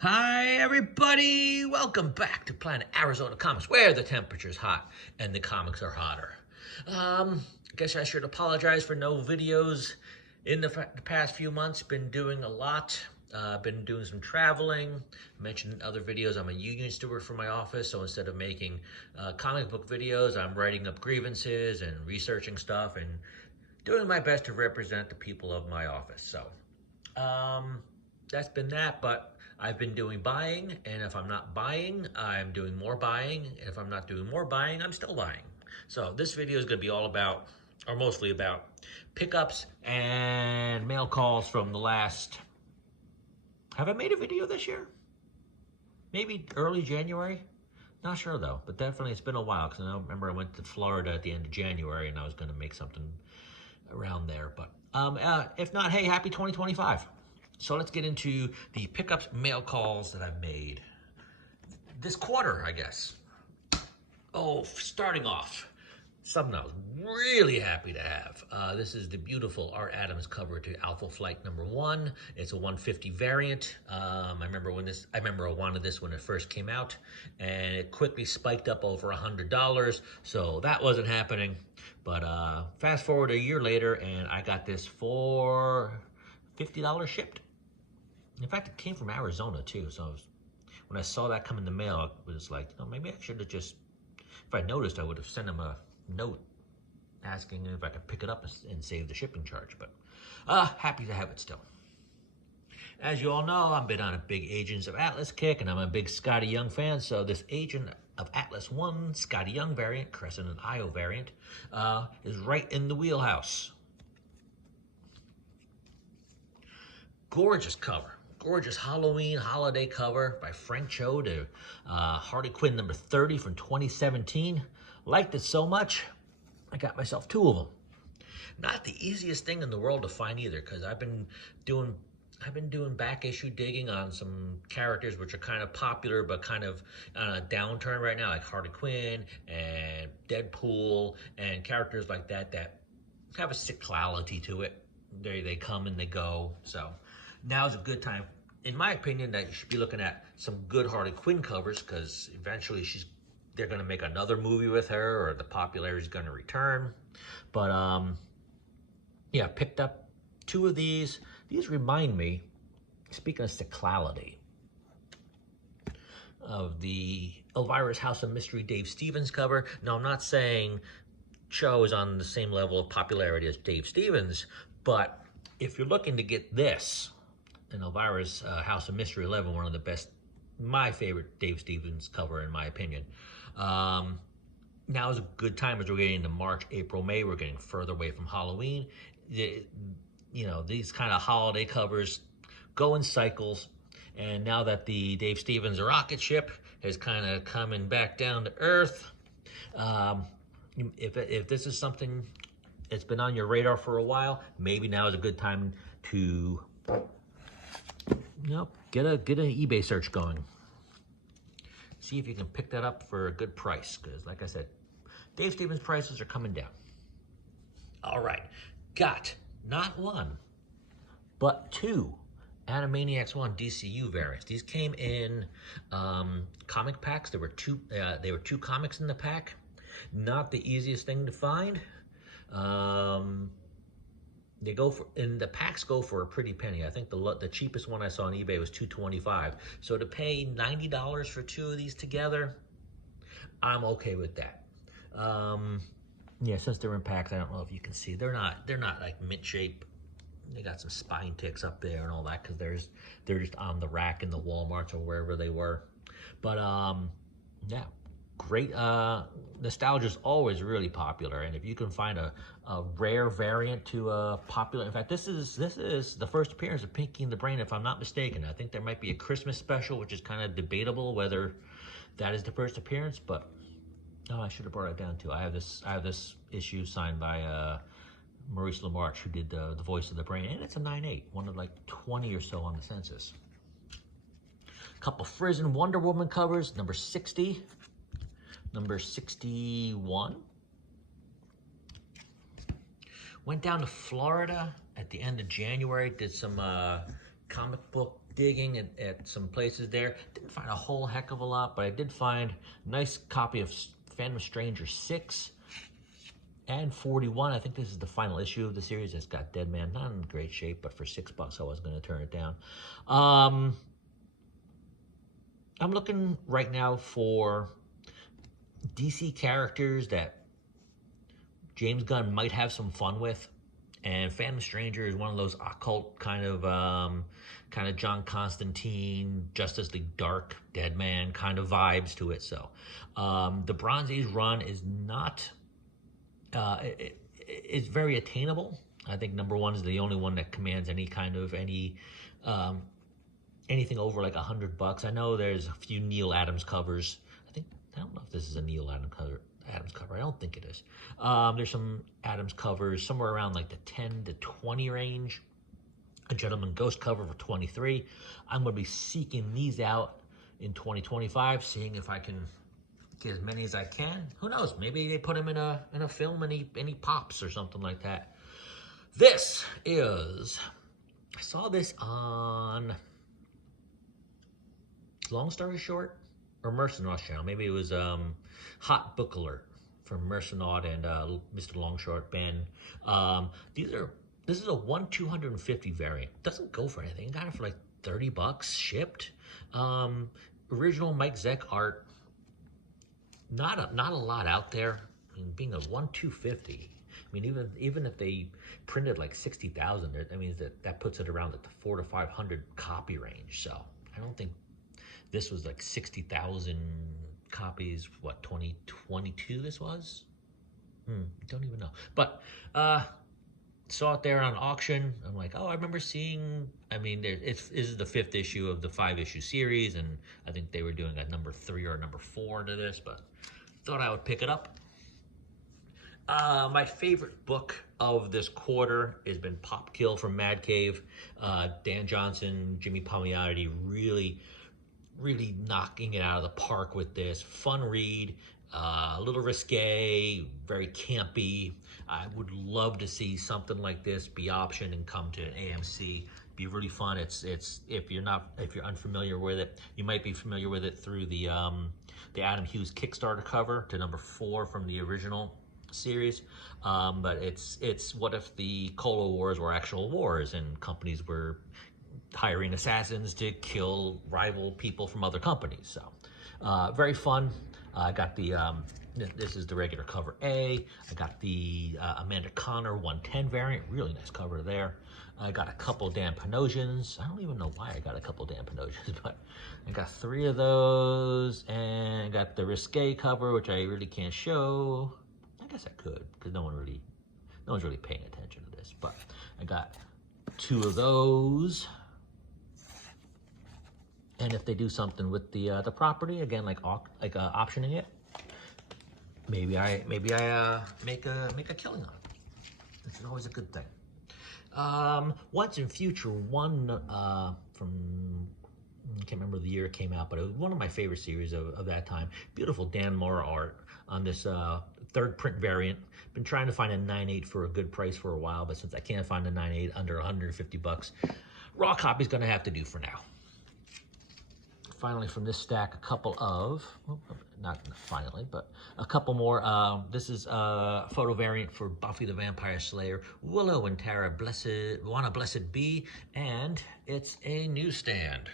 Hi, everybody! Welcome back to Planet Arizona Comics, where the temperature's hot and the comics are hotter. I guess I should apologize for no videos in the past few months. Been doing a lot. Been doing some traveling. Mentioned in other videos I'm a union steward for my office, so instead of making comic book videos, I'm writing up grievances and researching stuff and doing my best to represent the people of my office. So, that's been that, but I've been doing buying, and if I'm not buying, I'm doing more buying. If I'm not doing more buying, I'm still buying. So this video is going to be all about, or mostly about, pickups and mail calls from the last... Have I made a video this year? Maybe early January? Not sure though, but definitely it's been a while, because I remember I went to Florida at the end of January and I was going to make something around there. But if not, hey, happy 2025. So let's get into the pickups mail calls that I've made this quarter, I guess. Oh, starting off, something I was really happy to have. This is the beautiful Art Adams cover to Alpha Flight #1. It's a 150 variant. I remember I wanted this when it first came out, and it quickly spiked up over $100. So that wasn't happening. But fast forward a year later, and I got this for $50 shipped. In fact, it came from Arizona too. So when I saw that come in the mail, it was like, maybe I should have just, if I noticed, I would have sent him a note asking if I could pick it up and save the shipping charge. But happy to have it still. As you all know, I've been on a big Agents of Atlas kick, and I'm a big Skottie Young fan. So this Agent of Atlas 1 Skottie Young variant, Crescent and Io variant, is right in the wheelhouse. Gorgeous cover. Gorgeous Halloween holiday cover by Frank Cho to Harley Quinn #30 from 2017. Liked it so much, I got myself 2 of them. Not the easiest thing in the world to find either, because I've been doing back issue digging on some characters which are kind of popular but kind of on a downturn right now, like Harley Quinn and Deadpool and characters like that that have a cyclicality to it. They come and they go. So now's a good time, in my opinion, that you should be looking at some good Harley Quinn covers, because eventually they're going to make another movie with her, or the popularity is going to return. But yeah, picked up 2 of these. These remind me, speaking of cyclicality, of the Elvira's House of Mystery Dave Stevens cover. Now, I'm not saying Cho is on the same level of popularity as Dave Stevens, but if you're looking to get this, and Elvira's House of Mystery 11, one of the best, my favorite Dave Stevens cover in my opinion. Now is a good time as we're getting into March, April, May. We're getting further away from Halloween. These kind of holiday covers go in cycles. And now that the Dave Stevens rocket ship is kind of coming back down to Earth, if this is something that's been on your radar for a while, maybe now is a good time to get an eBay search going. See if you can pick that up for a good price, because like I said, Dave Stevens prices are coming down. All right, got not 1, but 2 Animaniacs 1 DCU variants. These came in comic packs. There were 2 comics in the pack. Not the easiest thing to find. They go for, and the packs go for a pretty penny. I think the cheapest one I saw on eBay was $2.25. So to pay $90 for 2 of these together, I'm okay with that. Yeah, since they're in packs, I don't know if you can see. They're not like mint shape. They got some spine ticks up there and all that, because they're just on the rack in the Walmarts or wherever they were. But yeah, great. Nostalgia is always really popular, and if you can find a rare variant to a popular, in fact, this is the first appearance of Pinky and the Brain, if I'm not mistaken. I think there might be a Christmas special, which is kind of debatable whether that is the first appearance. But I should have brought it down too. I have this issue signed by Maurice LaMarche, who did the voice of the Brain, and it's a 9.8, one of like 20 or so on the census. A couple Frison Wonder Woman covers, number 60. Number 61. Went down to Florida at the end of January, did some comic book digging at some places there. Didn't find a whole heck of a lot, but I did find a nice copy of Phantom Stranger 6 and 41. I think this is the final issue of the series. It's got Dead Man, not in great shape, but for $6 I was going to turn it down. I'm looking right now for DC characters that James Gunn might have some fun with, and Phantom Stranger is one of those occult kind of John Constantine, Justice League Dark, Dead Man kind of vibes to it. So the Bronze Age run is not, it's very attainable. I think #1 is the only one that commands any kind of anything over like $100. I know there's a few Neil Adams covers. I don't know if this is a Neil Adams cover. I don't think it is. There's some Adams covers somewhere around like the 10 to 20 range. A Gentleman Ghost cover for 23. I'm going to be seeking these out in 2025, seeing if I can get as many as I can. Who knows? Maybe they put them in a film and he pops or something like that. This is, I saw this on Long Story Short or Mercenaut's channel. Maybe it was Hot Book Alert from Mercenaut and Mr. Longshort Ben. This is a 1/250 variant. Doesn't go for anything. Got it for like $30 shipped. Original Mike Zeck art. Not a lot out there. I mean, being a 1/250. I mean, even if they printed like 60,000, I mean that puts it around at the 400 to 500 copy range. So I don't think this was like 60,000 copies. What, 2022 this was? Don't even know. But saw it there on auction. I'm like, oh, I remember seeing. I mean, this is the 5th issue of the 5-issue series, and I think they were doing a #3 or #4 to this, but thought I would pick it up. My favorite book of this quarter has been Pop Kill from Mad Cave. Dan Johnson, Jimmy Palmiotti really knocking it out of the park with this. Fun read, a little risque, very campy. I would love to see something like this be optioned and come to AMC. Be really fun. It's if you're unfamiliar with it, you might be familiar with it through the Adam Hughes Kickstarter cover to #4 from the original series. But it's what if the Cola Wars were actual wars and companies were hiring assassins to kill rival people from other companies. So very fun. I got the this is the regular cover A. I got the Amanda Connor 110 variant. Really nice cover there. I got a couple Dan Panosians. I don't even know why I got a couple Dan Panosians, but I got 3 of those, and I got the risque cover, which I really can't show. I guess I could, because no one's really paying attention to this. But I got 2 of those. And if they do something with the property again, like optioning it, maybe I make a killing on it. It's always a good thing. Once in Future One from, I can't remember the year it came out, but it was one of my favorite series of that time. Beautiful Dan Mora art on this 3rd print variant. Been trying to find a 9/8 for a good price for a while, but since I can't find a 9/8 under $150, raw copy's gonna have to do for now. Finally, from this stack, a couple of, well, not finally, but a couple more. This is a photo variant for Buffy the Vampire Slayer, Willow and Tara Wanna Blessed Be, and it's a newsstand.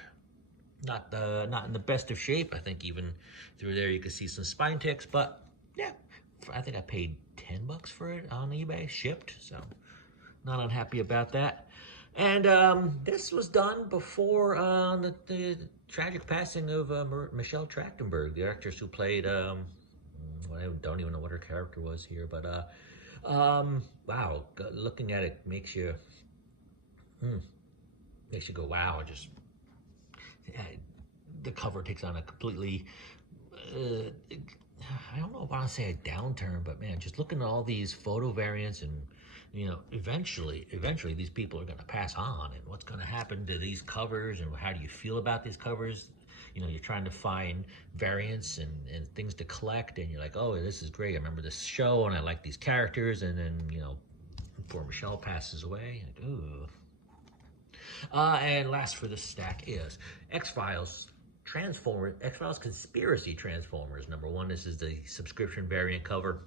Not in the best of shape. I think even through there you can see some spine ticks, but yeah, I think I paid $10 for it on eBay, shipped, so not unhappy about that. And this was done before the tragic passing of Michelle Trachtenberg, the actress who played, I don't even know what her character was here, but wow, looking at it makes you go, wow. The cover takes on a completely, I don't know if I want to say a downturn, but man, just looking at all these photo variants and, you know, eventually these people are going to pass on, and what's going to happen to these covers, and how do you feel about these covers? You know, you're trying to find variants and things to collect, and you're like, oh, this is great. I remember this show, and I like these characters, and then, you know, before Michelle passes away, like, ooh. And last for this stack is X-Files X-Files Conspiracy Transformers #1. This is the subscription variant cover.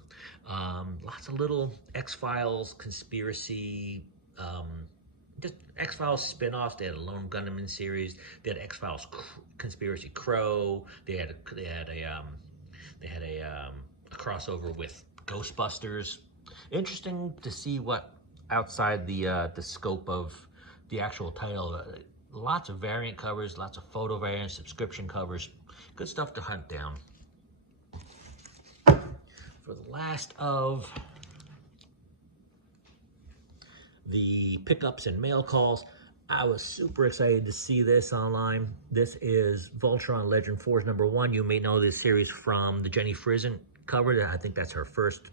Lots of little X-Files conspiracy, just X-Files spin-offs. They had a Lone Gunman series. They had X-Files Conspiracy Crow. They had a crossover with Ghostbusters. Interesting to see what outside the scope of the actual title. Lots of variant covers, lots of photo variants, subscription covers. Good stuff to hunt down. For the last of the pickups and mail calls, I was super excited to see this online. This is Voltron Legend Force #1. You may know this series from the Jenny Frison cover. I think that's her first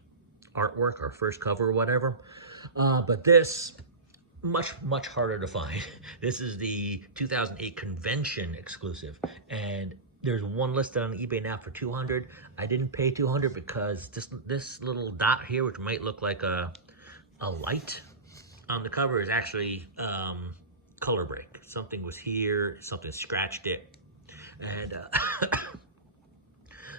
artwork or first cover or whatever. But this, much harder to find. This is the 2008 convention exclusive, and there's one listed on eBay now for $200. I didn't pay $200 because this little dot here, which might look like a light on the cover, is actually color break. Something was here, something scratched it, and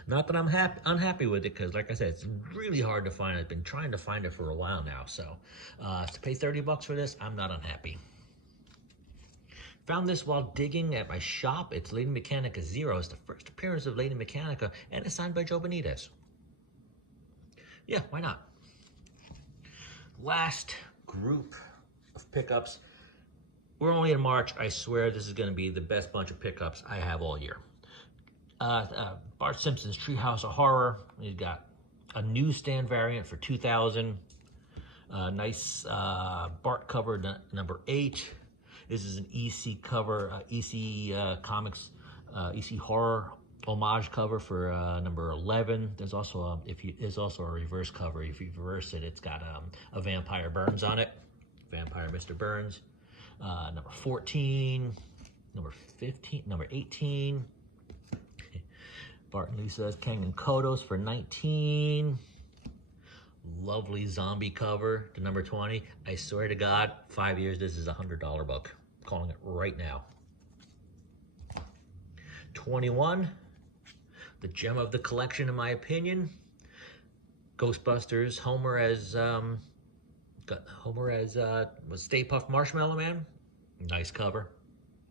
not that I'm unhappy with it, because like I said, it's really hard to find. I've been trying to find it for a while now, so to pay $30 for this, I'm not unhappy. Found this while digging at my shop. It's Lady Mechanica Zero. It's the first appearance of Lady Mechanica, and it's signed by Joe Benitez. Yeah, why not? Last group of pickups. We're only in March. I swear this is going to be the best bunch of pickups I have all year. Bart Simpson's Treehouse of Horror. We've got a newsstand variant for $2,000. Nice Bart cover #8. This is an EC cover, EC Comics, EC Horror homage cover for #11. There's also there's also a reverse cover. If you reverse it, it's got a Vampire Burns on it. Vampire Mr. Burns. #14, #15, #18. Bart and Lisa's Kang and Kodos for $19. Lovely zombie cover to #20. I swear to God, 5 years, this is a $100 book. I'm calling it right now. 21, the gem of the collection, in my opinion. Ghostbusters. Homer as was Stay Puft Marshmallow Man. Nice cover.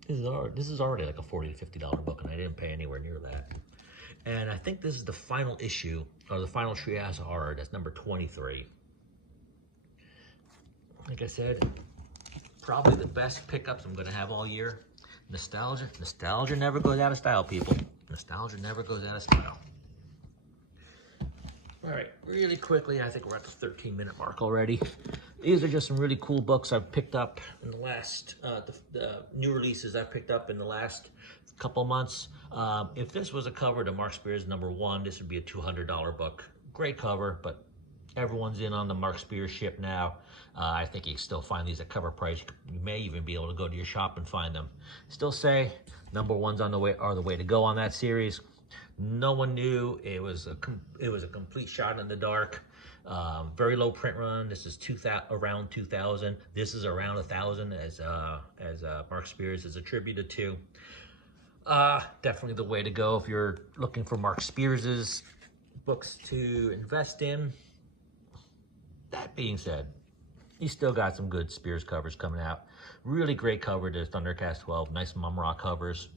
This is already like a $40 to $50 book, and I didn't pay anywhere near that. And I think this is the final issue, or the final Treehouse of Horror. That's #23. Like I said, probably the best pickups I'm going to have all year. Nostalgia. Nostalgia never goes out of style, people. Nostalgia never goes out of style. All right, really quickly, I think we're at the 13-minute mark already. These are just some really cool books I've picked up in the last, the new releases I've picked up in the last couple months. If this was a cover to Mark Spears #1, this would be a $200 book. Great cover, but everyone's in on the Mark Spears ship now. I think you can still find these at cover price. You may even be able to go to your shop and find them. Still say #1s are the way to go on that series. No one knew. It was a complete shot in the dark. Very low print run. This is around 2,000. This is around 1,000 as Mark Spears is attributed to. Definitely the way to go if you're looking for Mark Spears's books to invest in. That being said, he's still got some good Spears covers coming out. Really great cover to Thundercats 12. Nice Mum Rock covers.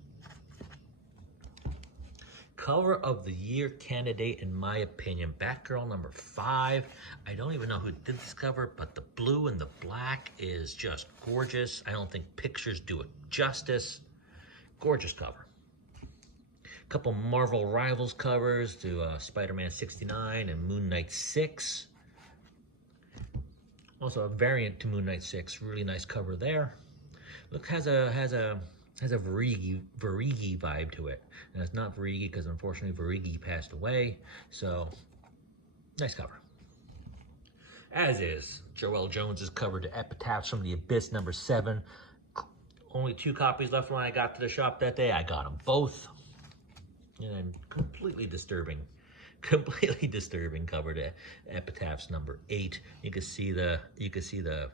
Cover of the year candidate, in my opinion, Batgirl #5. I don't even know who did this cover, but the blue and the black is just gorgeous. I don't think pictures do it justice. Gorgeous cover. A couple Marvel Rivals covers to Spider-Man 69 and Moon Knight 6. Also a variant to Moon Knight 6. Really nice cover there. Look, has a Verigi vibe to it. And it's not Verigi because unfortunately Verigi passed away. So, nice cover. As is Joelle Jones's cover to Epitaphs from the Abyss #7. Only 2 copies left when I got to the shop that day. I got them both. And completely disturbing cover to Epitaphs #8. You can see the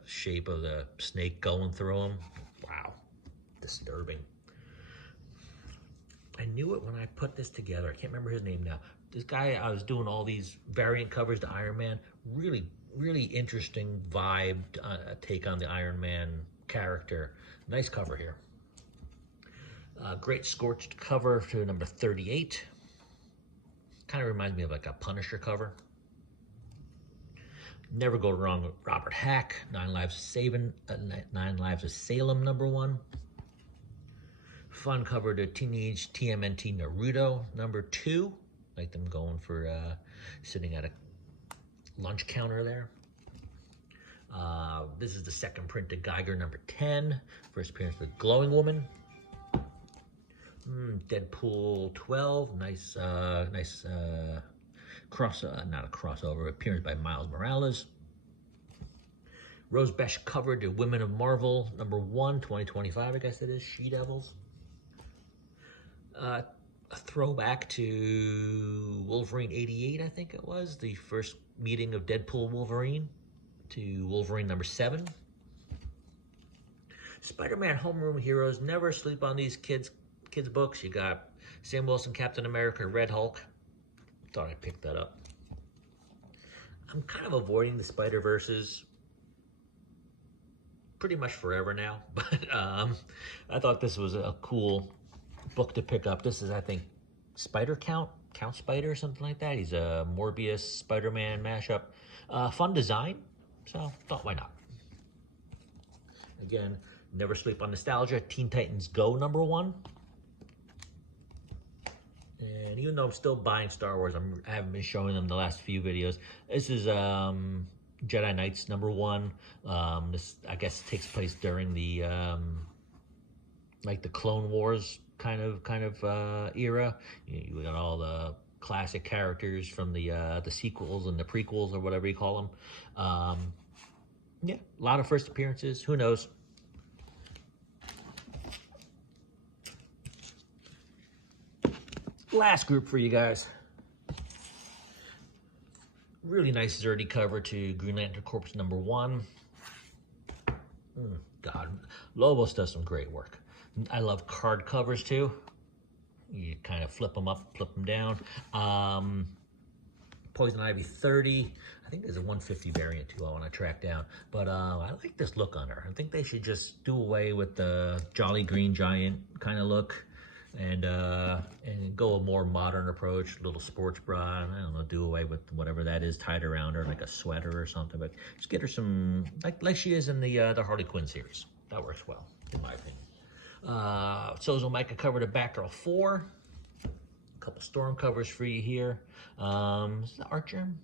shape of the snake going through them. Wow. disturbing. I knew it when I put this together. I can't remember his name now. This guy, I was doing all these variant covers to Iron Man. Really, really interesting vibe, take on the Iron Man character. Nice cover here. Great scorched cover to number 38. Kind of reminds me of like a Punisher cover. Never go wrong with Robert Hack, 9 Lives of Salem, number 1. Fun cover to Teenage TMNT Naruto, number 2. Like them going for sitting at a lunch counter there. This is the second print to Geiger, number 10. First appearance of the Glowing Woman. Deadpool 12, nice not a crossover, appearance by Miles Morales. Rose Besh cover to Women of Marvel, number 1, 2025, I guess it is, She-Devils. A throwback to Wolverine 88, I think it was, the first meeting of Deadpool Wolverine, to Wolverine number 7. Spider-Man Homeroom Heroes, never sleep on these kids' books. You got Sam Wilson, Captain America, Red Hulk. Thought I'd pick that up. I'm kind of avoiding the Spider-Verses pretty much forever now, but I thought this was a cool book to pick up. This is, I think, Count Spider or something like that. He's a Morbius Spider-Man mashup. Fun design, so thought why not. Again, never sleep on nostalgia. Teen Titans Go, number 1. And even though I'm still buying Star Wars, I haven't been showing them the last few videos. This is Jedi Knights, number 1. This, I guess, takes place during the like the Clone Wars kind of era. You got all the classic characters from the sequels and the prequels, or whatever you call them. Yeah, a lot of first appearances. Who knows? Last group for you guys. Really nice Zerdy cover to Green Lantern Corps number 1. God, Lobos does some great work. I love card covers too. You kind of flip them up, flip them down. Poison Ivy 30. I think there's a 150 variant too I want to track down. But I like this look on her. I think they should just do away with the Jolly Green Giant kind of look. And go a more modern approach, little sports bra, I don't know, do away with whatever that is tied around her, like a sweater or something, but just get her some, like she is in the Harley Quinn series. That works well, in my opinion. Sozo Micah cover to Batgirl 4. A couple Storm covers for you here. Is it Art Germ?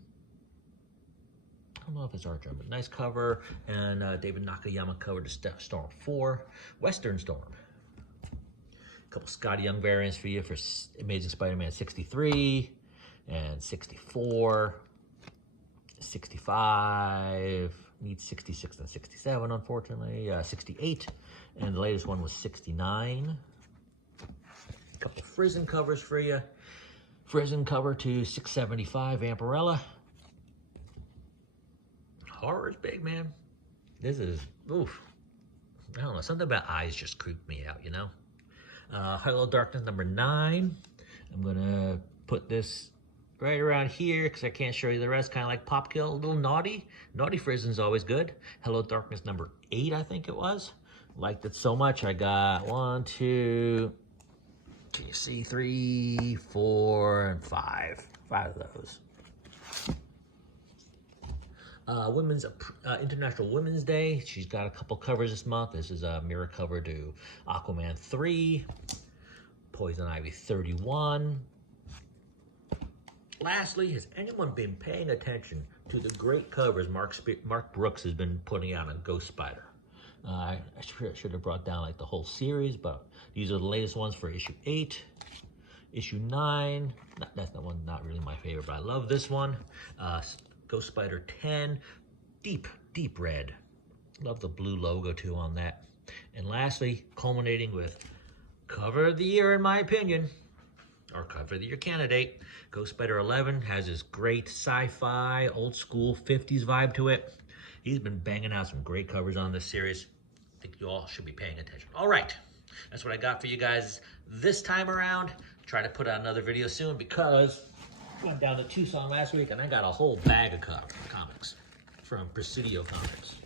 I don't know if it's Art Germ, but nice cover. And David Nakayama cover to Storm 4. Western Storm. A couple Skottie Young variants for you for Amazing Spider-Man 63 and 64, 65, needs 66 and 67, unfortunately, 68, and the latest one was 69. A couple Frison covers for you. Frison cover to 675, Vampirella. Horror is big, man. This is, oof. I don't know, something about eyes just creeped me out, you know? Hello Darkness number 9. I'm gonna put this right around here because I can't show you the rest. Kind of like Pop Kill, a little naughty. Naughty Frison's always good. Hello Darkness number 8, I think it was. Liked it so much. I got 1, 2, can you see, 3, 4, and 5. 5 of those. International Women's Day. She's got a couple covers this month. This is a mirror cover to Aquaman 3, Poison Ivy 31. Lastly, has anyone been paying attention to the great covers Mark Brooks has been putting out on Ghost Spider? I should have brought down like the whole series, but these are the latest ones for issue 8, issue 9. That's the one, not really my favorite, but I love this one. Ghost Spider 10, deep red. Love the blue logo too on that. And lastly, culminating with cover of the year in my opinion, or cover of the year candidate, Ghost Spider 11 has this great sci-fi, old school 50s vibe to it. He's been banging out some great covers on this series. I think you all should be paying attention. All right, That's what I got for you guys this time around. Try to put out another video soon because I went down to Tucson last week and I got a whole bag of comics from Presidio Comics,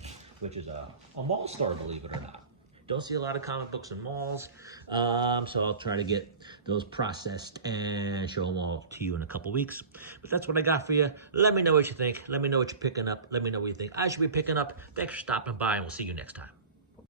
which is a mall store, believe it or not. Don't see a lot of comic books in malls, so I'll try to get those processed and show them all to you in a couple weeks. But that's what I got for you. Let me know what you think. Let me know what you're picking up. Let me know what you think I should be picking up. Thanks for stopping by, and we'll see you next time.